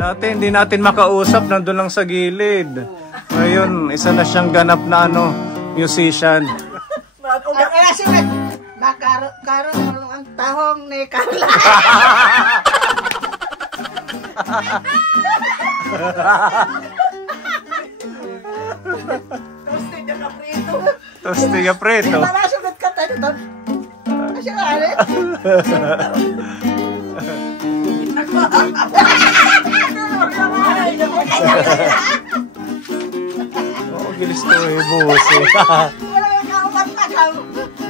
Dati hindi natin makausap, nandun lang sa gilid. Ngayon, isa na siyang ganap na musician. Kaya sila, nakaroon ang tahong ni Carla. Tostinga Caprito. Tostinga Preto. Marasugat ka tayo doon. Asya nga rin. Oo, gilis to eh, busi.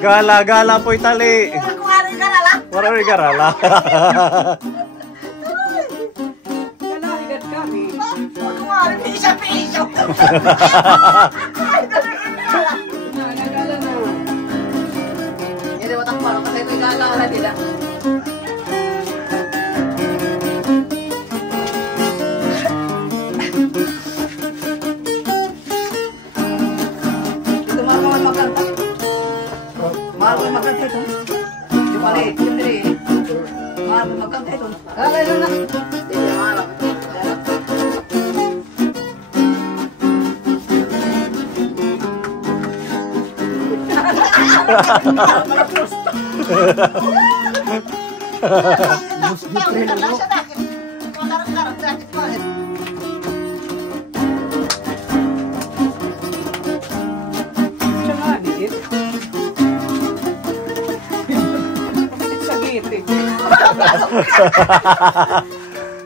Gala po itali. Waray garala. Galahigat kami. Kumari, piso-piso. Nagagala na. Hindi mo takparo kasi regala na nila. Ito marunong magkanta. Marunong magkanta ito. Yung mali, yung diri. Marunong magkanta ito. Alay na na. Hindi, marunong.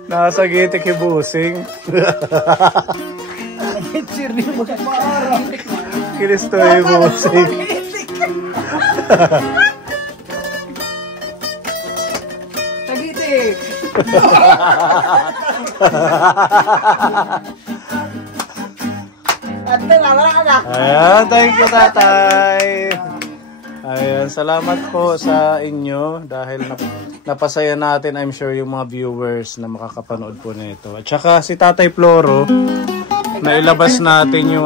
Nasa gitik hibusing. Kilis to hibusing. Tagitik. Ayan, thank you tatay. Ayan, salamat po sa inyo dahil napasaya natin, I'm sure, yung mga viewers na makakapanood po nito. At saka si Tatay Floro, nailabas natin yung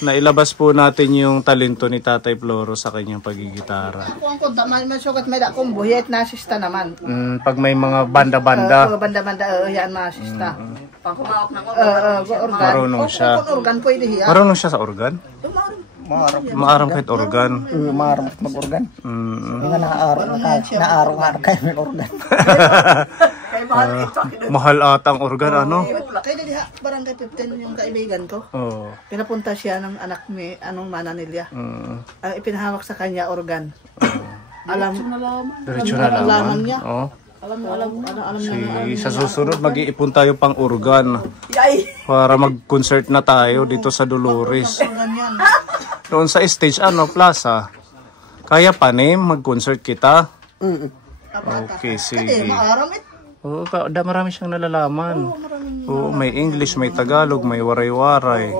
nailabas po natin yung talento ni Tatay Floro sa kanyang pagigitara. Kung daman man sukat may akong buhit na asista naman. Pag may mga banda-banda. Banda-banda yan na asista. Pag kumawak na organ. Marunong siya. Organ pwede hiya. Marunong siya sa organ? Maaram kahit organ. Maaram mag-organ. Nga naaraw kayo ng organ. Mahal atang organ, ano? Kaya diha, barangay 15 yung kaibigan ko. Oo. Pinapunta siya ng anak ni anong mana nila. Ang ipinahawak sa kanya organ. Alam Diretso na laman. niya. Oo. Alam niya. Sa susunod, mag-iipon tayo pang organ. Para mag-concert na tayo dito sa Dolores. Doon sa stage, plaza. Kaya pa, mag-concert kita? Okay, sige. Oo, marami siyang nalalaman. Oo, may English, may Tagalog, may waray-waray.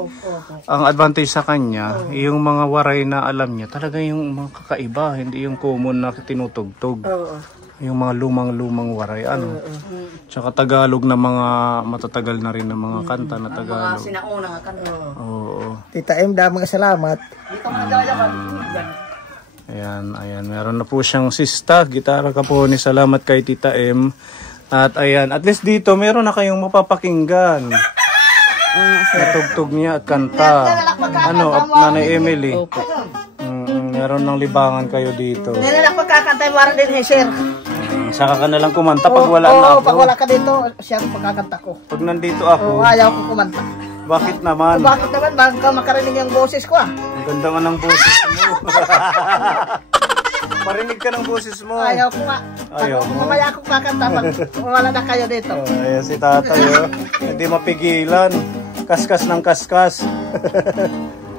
Ang advantage sa kanya, yung mga waray na alam niya, talaga yung mga kakaiba, hindi yung common na tinutugtog. Yung mga lumang-lumang waray, Tsaka Tagalog na mga matatagal na rin na mga kanta na Tagalog. Mga sinauna nga kanta. Oo. Tita M, damang salamat. Ayan. Meron na po siyang sista. Gitara ka po ni salamat kay Tita M. At ayan, at least dito meron na kayong mapapakinggan. Natugtog niya at kanta. Nanay Emily. Meron ng libangan kayo dito. Nilalak pagkakantay, waran din sir. Saka ka na lang kumanta pag wala na ako. Pag wala ka dito, siya ang pagkakanta ko. Pag nandito ako, ayaw ko kumanta. Bakit naman? Bakit naman? Bago ka makarinig yung boses ko Ang ganda nga ng boses mo. Marinig ka ng boses mo. Ayaw ko nga. Ayaw mo? Mamaya ako kakanta pag wala na kayo dito. Ayan si tatay. Hindi mapigilan. Kaskas ng kaskas.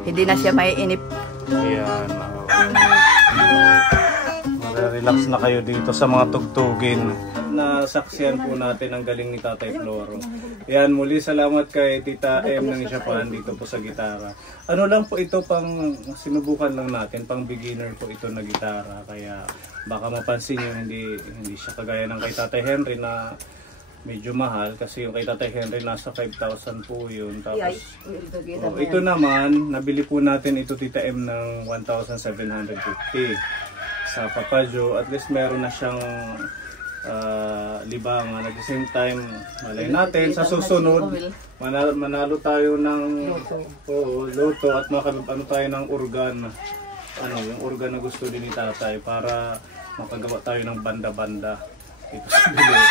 Hindi na siya maiinip. Ayan. Relax na kayo dito sa mga tugtugin. Nasaksiyan po natin ang galing ni Tatay Floro. Ayan, muli salamat kay Tita M ng Japan dito po sa gitara. Ano lang po ito, pang sinubukan lang natin, pang beginner po ito na gitara. Kaya baka mapansin nyo, hindi siya kagaya ng kay Tatay Henry na medyo mahal. Kasi yung kay Tatay Henry nasa 5,000 po yun. Tapos ito naman, nabili po natin ito Tita M ng 1,750 sa Papa Joe. At least meron na siyang libangan. At the same time, malay natin sa susunod manalo tayo ng loto at ano tayo ng organ. Yung organ na gusto din ni tatay para makagawa tayo ng banda-banda ito sa Dolores.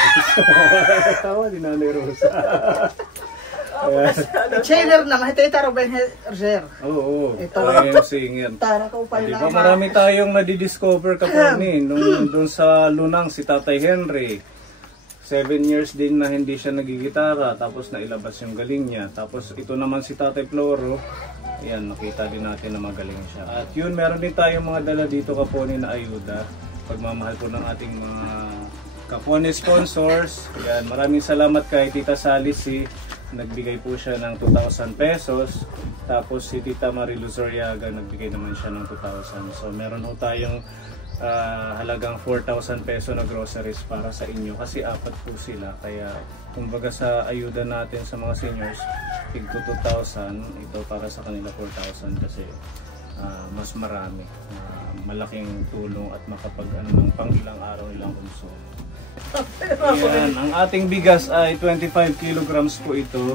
Tawa ni Nanay Rosa. Chainer na, mahitita ro ben herzer. Oo, ayun singer. Tara ko pa Diba marami tayong nadidiscover kaponi nung doon sa Lunang si Tatay Henry. 7 years din na hindi siya nagigitara, tapos nailabas yung galing niya. Tapos ito naman si Tatay Floro, ayan, nakita din natin na magaling siya. At yun, meron din tayong mga dala dito kaponi na ayuda. Pagmamahal po ng ating mga kaponi sponsors. Ayan, maraming salamat kay Tita Sally C. Nagbigay po siya ng 2,000 pesos. Tapos si Tita Marilu Zoriaga nagbigay naman siya ng 2,000. So meron po tayong halagang 4,000 peso na groceries para sa inyo kasi apat po sila. Kaya kumbaga sa ayuda natin sa mga seniors, tigto 2,000, ito para sa kanila 4,000 kasi mas marami. Malaking tulong at makapag ng pang ilang araw nilang konsumo. Ayan, ang ating bigas ay 25 kilograms po ito.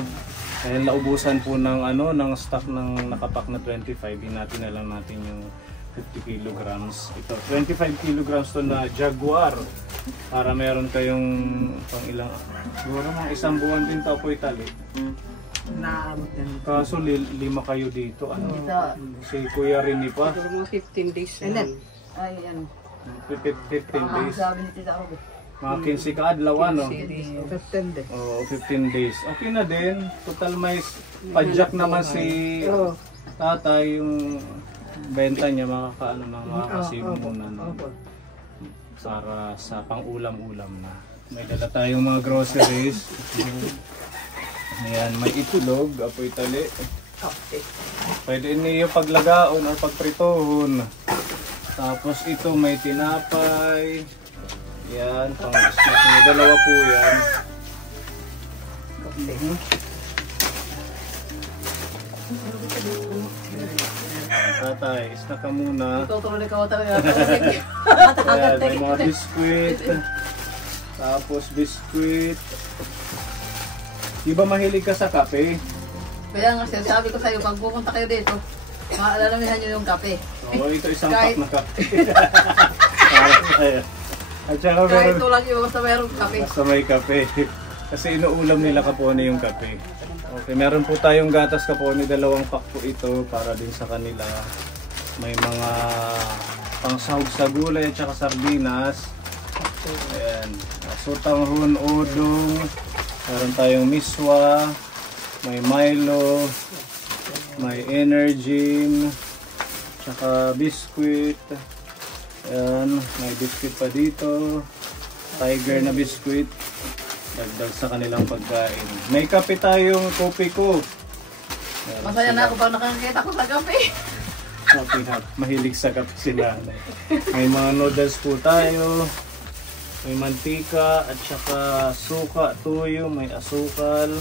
Dahil naubusan po ng ng stock ng nakapak na 25, natin na lang natin yung 50 kilograms. Ito, 25 kilograms to na Jaguar. Para meron kayong pang ilang, siguro mga isang buwan din to po itali. Naabot din. Kaso 5 kayo dito. Si Kuya Rini pa. Mga 15 days. And then, ay, 15 days. sabi ni Tita Robe. Mga 15 kaadlaw, 15 days. Oo, 15 days. Okay na din. Total may padjak naman si tatay, yung benta niya makakaano na makakasibo muna para sa pang-ulam-ulam na. May dala tayong mga groceries. Ayan, may itlog, apoy tali. Pwede niyo paglagaon o pagpritohon. Tapos ito may tinapay. Yan, pang snack niyo. Dalawa po yan. Tatay, snack ka muna. Tutuloy ka talaga. Ayan, may mga biskuit. Tapos biskuit. Di ba mahilig ka sa kape? Kaya nga sabi ko sa'yo, pag pupunta kayo dito, maalalaman nyo yung kape. Oo, ito isang pack na kape. Para sa'yo. At saka Kahit meron, tulad yung basta mayroong kape. basta may kape. Kasi inuulam nila kapone yung kape. Okay, meron po tayong gatas kapone, 2 pack po ito para din sa kanila. May mga pangsahog sa gulay at saka sardinas. Ayan. Sutanghon, udong. Meron tayong miswa. May Milo. May Energin. Tsaka biskuit. Ayan. May biskuit pa dito. Tiger na biskuit. Dagdag sa kanilang pagkain. May kape tayong kopi ko. Ayan, Masaya na ako pag nakakita ko sa kape. Kape ha. Mahilig sa kape sila. May mga noodles po tayo. May mantika at saka suka, tuyo, may asukal,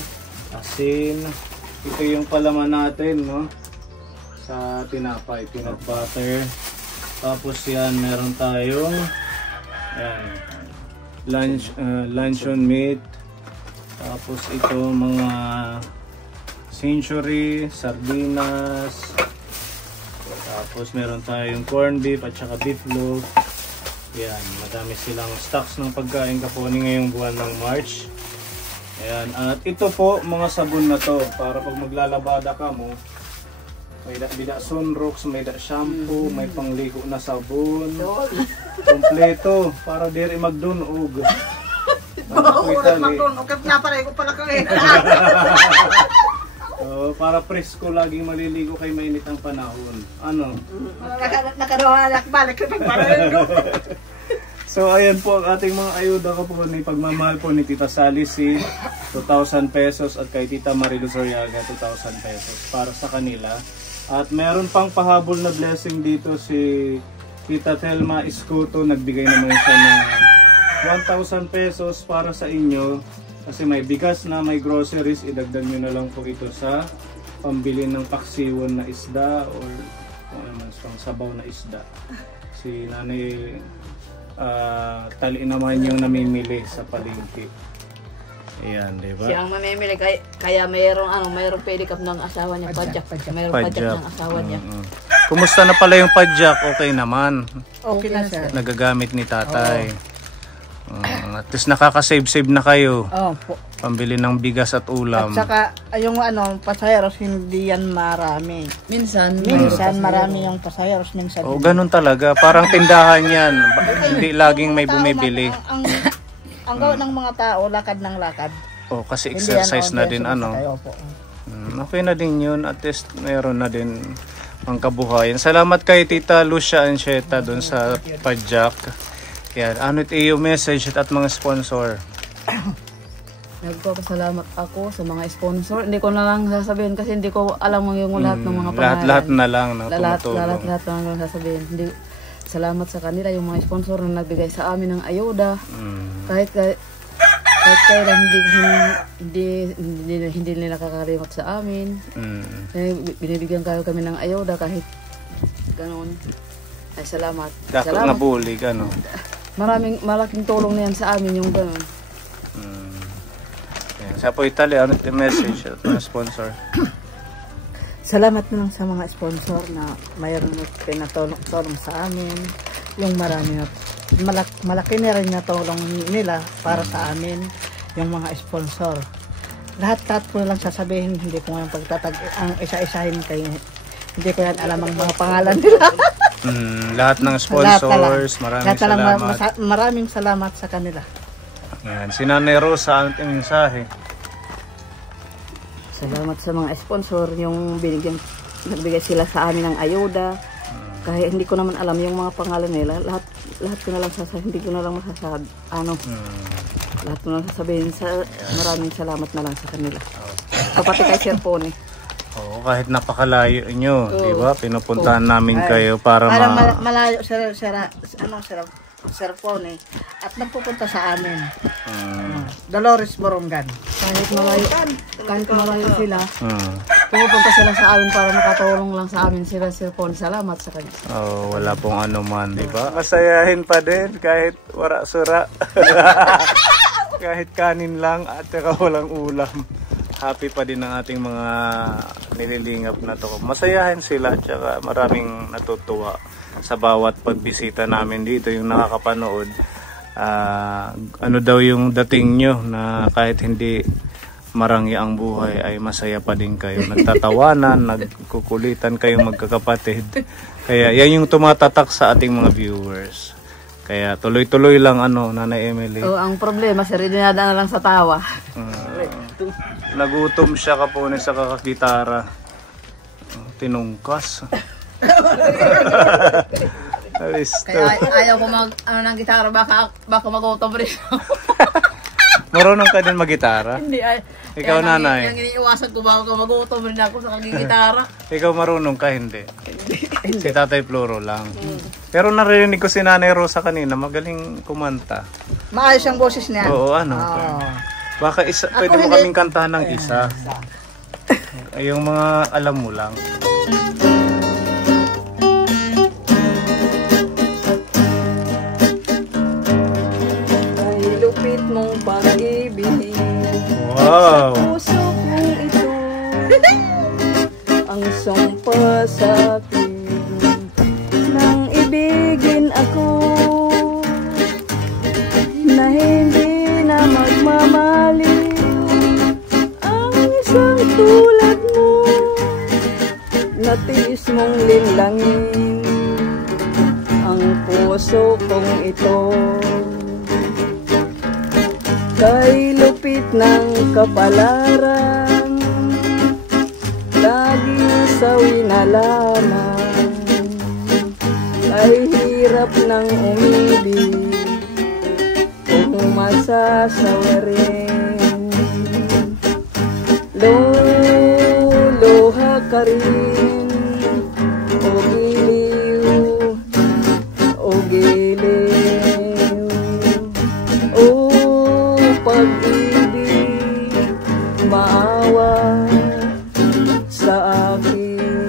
asin. Ito yung palaman natin, no? Sa tinapay, peanut butter. Tapos yan, meron tayong luncheon meat. Tapos ito mga century, sardinas. Tapos meron tayong corned beef at saka beef loaf. Yan, madami silang stocks ng pagkain kaponi ngayong buwan ng March. Ayan, at ito po mga sabon na to para pag maglalabada ka mo, may bida sunrox, may da shampoo, may pangligo na sabon. Kompleto para diri magdunog. Para presko laging maliligo kay mainit ang panahon. Ano? Nakarohanak balik ko pagpapaliligo. So ayan po ang ating mga ayuda ko po ni pagmamahal po ni Tita Sally C, 2,000 pesos at kay Tita Marilu Zoriaga 2,000 pesos para sa kanila. At meron pang pahabol na blessing dito si Tita Thelma Iscoto, nagbigay naman siya ng 1,000 pesos para sa inyo. Kasi may bigas na, may groceries, idagdag nyo na lang po ito sa pambili ng paksiwon na isda or pang sabaw na isda. Si Nanay tali naman yung namimili sa palengke. Ayan, di ba? Siya ang mamimili kaya mayroong pedicab ng asawa niya, padjak. Mayroong padjak ng asawa niya. Kumusta na pala yung padjak? Okay naman. Okay na sir. Nagagamit ni tatay. At least nakaka-save na kayo. Opo. Pambili ng bigas at ulam. At saka yung pasayeros hindi yan marami. Minsan Marami yung pasayeros, minsan. Oo, ganun talaga. Parang tindahan yan. Hindi laging may bumibili. Ang gawin ng mga tao, lakad ng lakad. Oh, kasi Hindi yan, exercise na din Opo. Okay na din yun. At least meron na din ang kabuhayan. Salamat kay Tita Lucia Ancheta doon sa padjak. Yan. Ano yung message at mga sponsor? Nagpapasalamat ako sa mga sponsor. Hindi ko na lang sasabihin kasi hindi ko alam yung lahat ng mga pangalan. Lahat na lang na tumutulong. Lahat na lang sasabihin. Salamat sa kanila, yung mga sponsor na nagbigay sa amin ng ayuda. Kahit kailan hindi nila kakalimot sa amin. Binibigyan kami ng ayuda kahit ganoon. Ay salamat. Salamat. Nabulig, ano? Malaking tulong na yan sa amin yung ganoon. Sa po Italy, ano yung message at mga sponsor? Salamat na lang sa mga sponsor na mayroon na pinatulong sa amin. Yung marami na malaki na rin na tulong nila para sa amin, yung mga sponsor. Lahat ko na lang sasabihin, hindi ko ngayon ang isa-isahin kayo. Hindi ko yan alam ang mga pangalan nila. Lahat ng sponsors, maraming salamat. Maraming salamat sa kanila. Yan, si Nanay Rosa, ang mensahe. Salamat sa mga sponsor, yung nagbigay sila sa amin ng ayuda. Kahit hindi ko naman alam yung mga pangalan nila, lahat ko na lang sasabihin, hindi ko na lang masasabi, lahat ko na lang sasabihin, maraming salamat na lang sa kanila. Kapati kay Sir Pony. Oo, kahit napakalayo nyo, di ba? Pinupuntahan namin kayo para malayo, Sir Pony, at nagpupunta sa amin. Dolores Borongan. Kahit malayo sila, pumupunta sila sa amin para makatulong lang sa amin sila, Sir Pony. Salamat sa kanila. Wala pong ano man, di ba? Masayahin pa din kahit wara-sura. Kahit kanin lang at saka walang ulam. Happy pa din ang ating mga nililingap na to. Masayahin sila at saka maraming natutuwa sa bawat pagbisita namin dito, yung nakakapanood. Ano daw yung dating nyo na kahit hindi marangya ang buhay ay masaya pa din kayo. Nagtatawanan, nagkukulitan kayong magkakapatid. Kaya yan yung tumatatak sa ating mga viewers. Kaya tuloy-tuloy lang Nanay Emily. Ang problema, sir, dinadaan na lang sa tawa. Nagutom siya kapunin sa kakagitara. Tinungkas. Kaya ayaw ko ng gitara, baka magutom rin. Marunong ka din mag-gitara? Hindi ay. Ikaw nanay. Yung iniiwasan ko baka magutom rin ako sa kagigitara. Ikaw marunong ka, hindi? Si Tatay Floro lang. Pero narinig ko si Nanay Rosa kanina, magaling kumanta. Maayos ang boses niya. Oo, baka pwede mo kaming kantahan ng isa. Yung mga alam mo lang. Ay lupit mong pag-ibig. Wow! Puso kong ito ang sumpa sa akin nang ibigin ako na hindi na magmamaliw ang isang tulad mo, natiis mong linlangin ang puso kong ito. Kay lupit ng kapalaran, laging sawi na lamang, ay hirap ng umibig kung masasawarin. Luluha ka rin, o giliw, o giliw, o pag-ibig, maawa sa akin.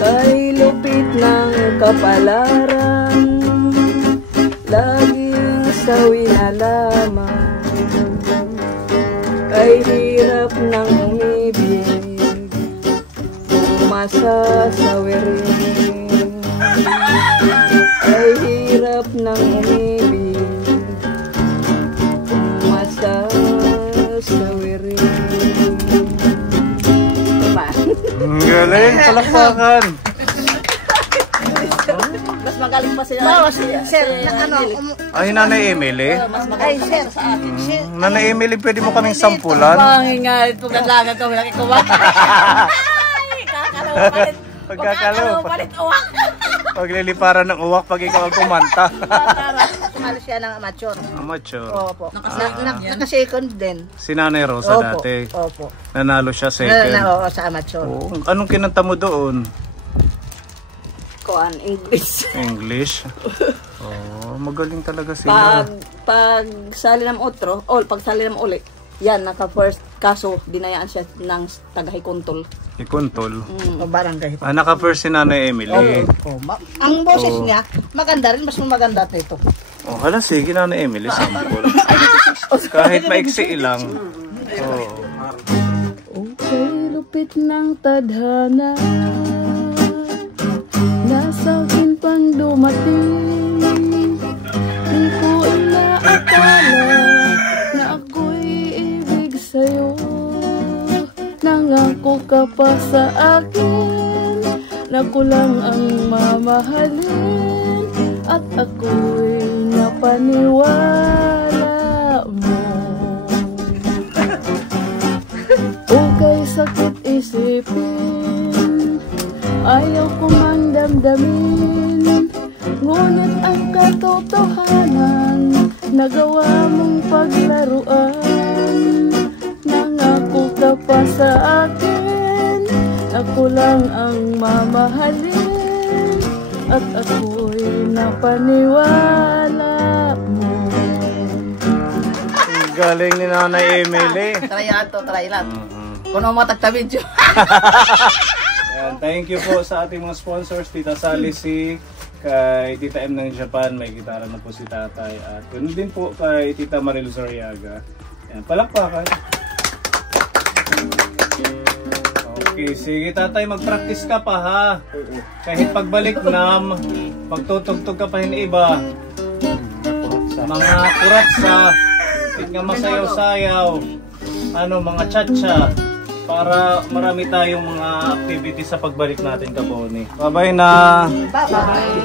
Kay lupit ng kapalaran, laging sawi na lamang. Ay hirap ng umibig, masasawi rin. Ay hirap ng umibig, masasawi rin. Diba? Ang galing, palakpakan. Mas magaling pa sila. Sir, Ay, Nanay Emily. Mas magaling pa sa akin. Nanay Emily, pwede mo kaming sampulan? Pangingal, pagkadlagan ka, wala kikuha. Ay, kakalaw palit. Pagkakalaw. Palit uwak. Pagliliparan ng uwak pag ikaw ang kumanta. sumali siya ng amateur. Amateur. Opo. Naka-second din. Si Nanay Rosa Opo. dati. Opo. Nanalo siya second. Oo, sa amateur. Oo. Anong kinanta mo doon? Kuan, English. English? Oh, magaling talaga sila. Pag sali ng otro, pag sali ng uli, yan, naka-first kaso, dinayaan siya ng taga-Hikuntol. Ikuntol. O barangay. Naka-first si Nanay Emily. Opo. Ang boses niya, maganda rin. Mas maganda nito. Oh, hala, sige Nanay Emily, sample. Kahit maiksi lang. Oh. Okay, lupit ng tadhana, nasa akin pang dumating. Di ko inaakala na ako'y ibig sa'yo. Nangako ka pa sa akin na kulang ang mamahalin, at ako'y napaniwala mo. Okay, sakit isipin, ayaw ko man damdamin, ngunit ang katotohanan, nagawa mong paglaruan. Nangako ka pa sa akin, ako lang ang mamahalin, at ako'y napaniwala mo. Galing ni Nanay Emily. Try lang. Kung ano matagta-video. Ayan, thank you po sa ating mga sponsors, Tita Sally C, kay Tita M ng Japan, may gitara na po si Tatay, at ganoon din po kay Tita Marilu Zariaga. Ayan, palakpakan. Okay, sige Tatay, mag-practice ka pa ha. Kahit pagbalik nam, magtutugtog ka pa hin iba. Mga kuratsa, nga masayaw-sayaw, mga cha-cha, para marami tayong mga activities sa pagbalik natin ka, Bonnie. Bye-bye na! Bye-bye!